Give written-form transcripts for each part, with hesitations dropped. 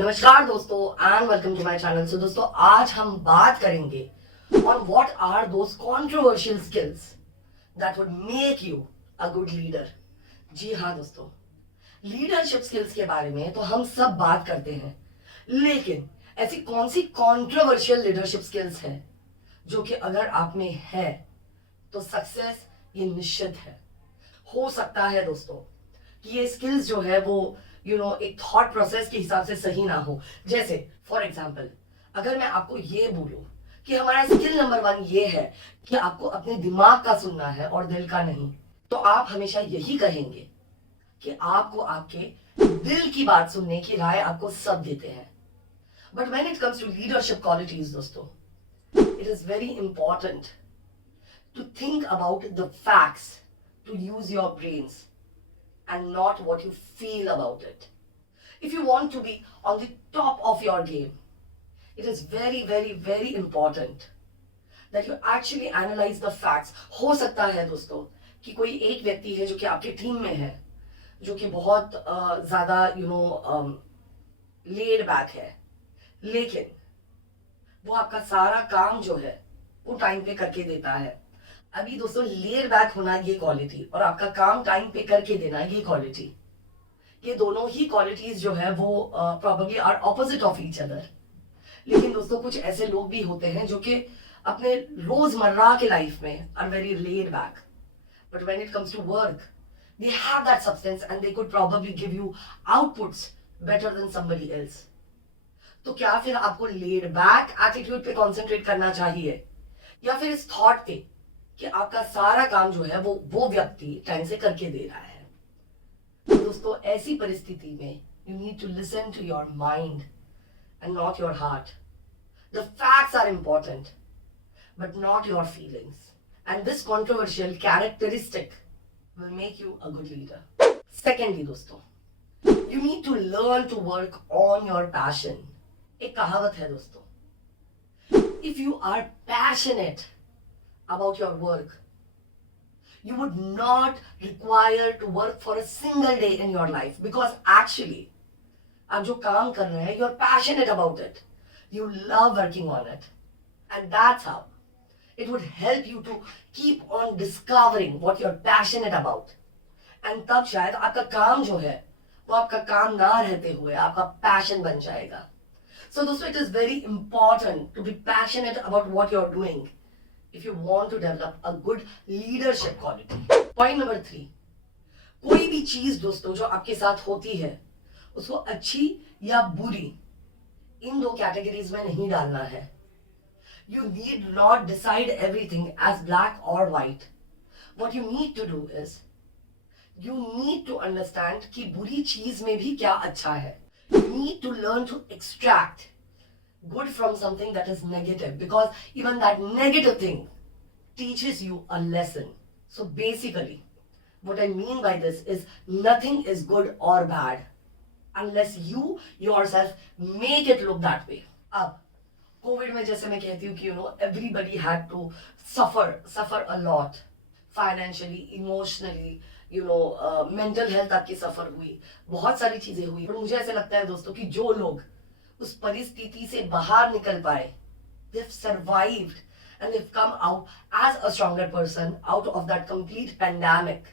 नमस्कार दोस्तों and welcome to my channel. So दोस्तों आज हम बात करेंगे on what are those controversial skills that would make you a good leader. जी हाँ दोस्तों, लीडरशिप स्किल्स के बारे में तो हम सब बात करते हैं, लेकिन ऐसी कौन सी कंट्रोवर्शियल लीडरशिप स्किल्स हैं जो कि अगर आप में है तो सक्सेस ये निश्चित है। हो सकता है दोस्तों कि ये स्किल्स जो है वो एक थॉट प्रोसेस के हिसाब से सही ना हो। जैसे फॉर एग्जाम्पल, अगर मैं आपको ये बोलूं कि हमारा स्किल नंबर 1 ये है कि आपको अपने दिमाग का सुनना है और दिल का नहीं, तो आप हमेशा यही कहेंगे कि आपको आपके दिल की बात सुनने की राय आपको सब देते हैं। But when it comes to leadership qualities दोस्तों, it is very important to think about the facts, to use your brains and not what you feel about it. If you want to be on the top of your game, it is very, very, very important that you actually analyze the facts. हो सकता है दोस्तों कि कोई एक व्यक्ति है जो कि आपके टीम में है, जो कि बहुत ज़्यादा लेड बैक है, लेकिन वो आपका सारा काम जो है वो टाइम पे करके देता है। अभी दोस्तों लेयर बैक होना ये क्वालिटी और आपका काम टाइम पे करके देना ये क्वालिटी, ये दोनों ही क्वालिटीज जो है वो probably are opposite of each other. लेकिन दोस्तों कुछ ऐसे लोग भी होते हैं जो कि अपने रोजमर्रा के लाइफ में are very laid back, but when it comes to work they have that substance and they could probably give you outputs better than somebody else. तो क्या फिर आपको लेयर बैक एटीट्यूड पे कॉन्सेंट्रेट करना चाहिए या फिर इस थॉट पे कि आपका सारा काम जो है वो व्यक्ति टाइम से करके दे रहा है? तो दोस्तों ऐसी परिस्थिति में you need to listen to your mind and not your heart. The facts are important but not your feelings, and this controversial characteristic will make you a good leader. Secondly दोस्तों, you need to learn to work on your passion. एक कहावत है दोस्तों, if you are passionate about your work, you would not require to work for a single day in your life, because actually आप जो काम कर रहे हैं you're passionate about it, you love working on it, and that's how it would help you to keep on discovering what you're passionate about, and तब शायद आपका काम जो है वो आपका काम ना रहते हुए आपका पैशन बन जाएगा। So दोस्तों, it is very important to be passionate about what you're doing if you want to develop a good leadership quality. Point number 3, कोई भी चीज दोस्तों जो आपके साथ होती है उसको अच्छी या बुरी इन दो कैटेगरीज में नहीं डालना है। You need not decide everything as black or white. What you need to do is you need to understand कि बुरी चीज में भी क्या अच्छा है। You need to learn to extract good from something that is negative, because even that negative thing teaches you a lesson. So basically what I mean by this is nothing is good or bad unless you yourself make it look that way. अब Covid में जैसे मैं कहती हूँ कि everybody had to suffer a lot financially, emotionally, mental health आपकी सफर हुई, बहुत सारी चीजें हुई, पर मुझे ऐसे लगता है दोस्तों कि जो लोग उस परिस्थिति से बाहर निकल पाए, they've survived and they've come out as a stronger person out of that complete pandemic.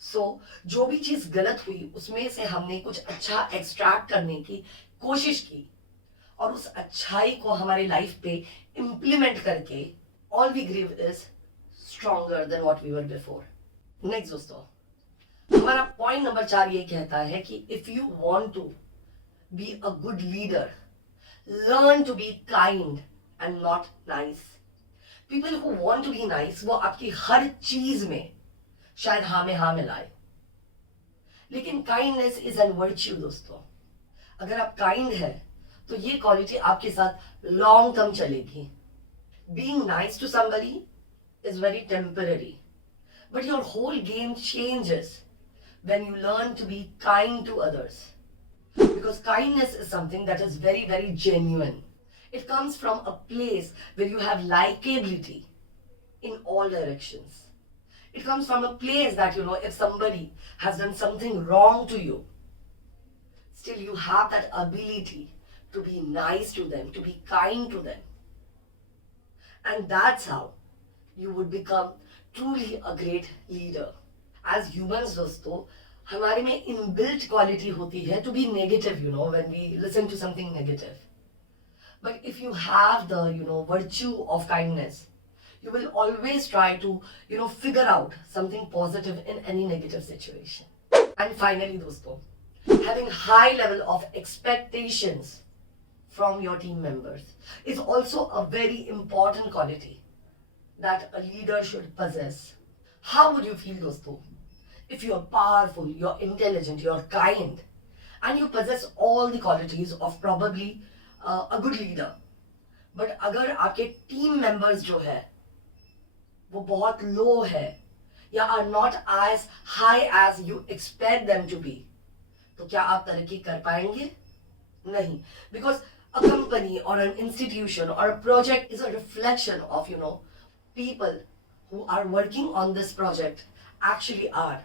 So जो भी चीज गलत हुई उसमें से हमने कुछ अच्छा एक्सट्रैक्ट करने की कोशिश की और उस अच्छाई को हमारी लाइफ पे इम्प्लीमेंट करके all we grieve is stronger than what we were before. Next दोस्तों, हमारा पॉइंट नंबर 4 ये कहता है कि if you want to be a good leader, learn to be kind and not nice. People who want to be nice वो आपकी हर चीज में शायद हाँ में हाँ मिलाए, लेकिन काइंडनेस इज एन वर्च्यू दोस्तों। अगर आप काइंड है तो ये क्वालिटी आपके साथ लॉन्ग टर्म चलेगी। Being nice to somebody is very temporary, but your whole game changes when you learn to be kind to others. Because kindness is something that is very, very genuine. It comes from a place where you have likability in all directions. It comes from a place that, if somebody has done something wrong to you, still you have that ability to be nice to them, to be kind to them. And that's how you would become truly a great leader. As humans दोस्तों, हमारे में inbuilt quality होती है to be negative, when we listen to something negative. But if you have the, virtue of kindness, you will always try to, figure out something positive in any negative situation. And finally, दोस्तों, having high level of expectations from your team members is also a very important quality that a leader should possess. How would you feel, dosto, if you're powerful, you're intelligent, you're kind, and you possess all the qualities of probably a good leader, but अगर आपके team members जो है वो बहुत low है या are not as high as you expect them to be, तो क्या आप तरक्की कर पाएंगे? नहीं, because a company or an institution or a project is a reflection of, people who are working on this project actually are.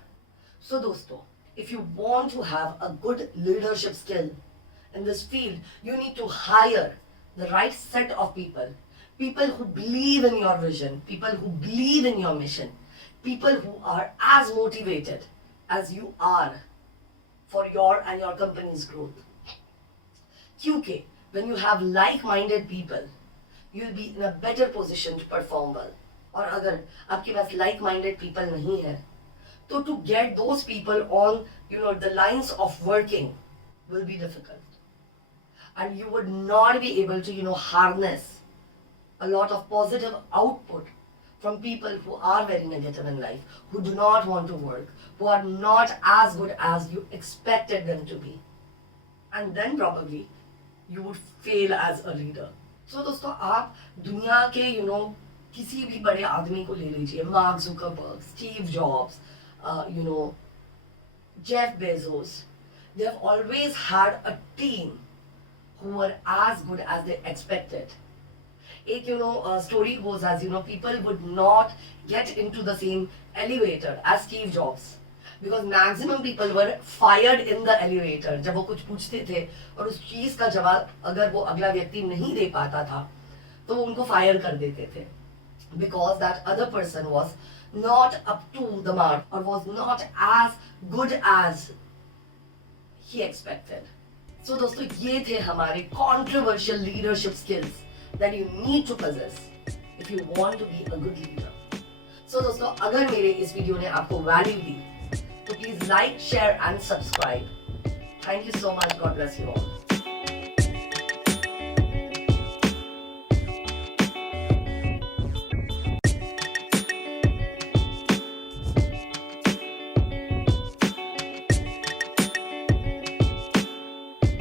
So dosto, if you want to have a good leadership skill in this field, you need to hire the right set of people. People who believe in your vision, people who believe in your mission, people who are as motivated as you are for your and your company's growth. क्योंकि when you have like-minded people, you'll be in a better position to perform well. और अगर आपके पास like-minded people नहीं है, तो to get those people on, the lines of working will be difficult. And you would not be able to, harness a lot of positive output from people who are very negative in life, who do not want to work, who are not as good as you expected them to be. And then probably you would fail as a leader. So दोस्तों, आप दुनिया के किसी भी बड़े आदमी को ले लीजिए, mark Zuckerberg, Steve jobs, Jeff Bezos, they have always had a team who were as good as they expected. एक story goes as people would not get into the same elevator as Steve Jobs because maximum people were fired in the elevator. जब वो कुछ पूछते थे और उस चीज का जवाब अगर वो अगला व्यक्ति नहीं दे पाता था तो वो उनको फायर कर देते थे because that other person was not up to the mark or was not as good as he expected. So दोस्तों, ये थे हमारे controversial leadership skills that you need to possess if you want to be a good leader. So दोस्तों, अगर मेरे इस video ने आपको वैल्यू दी तो please like, share and subscribe. Thank you so much. God bless you all.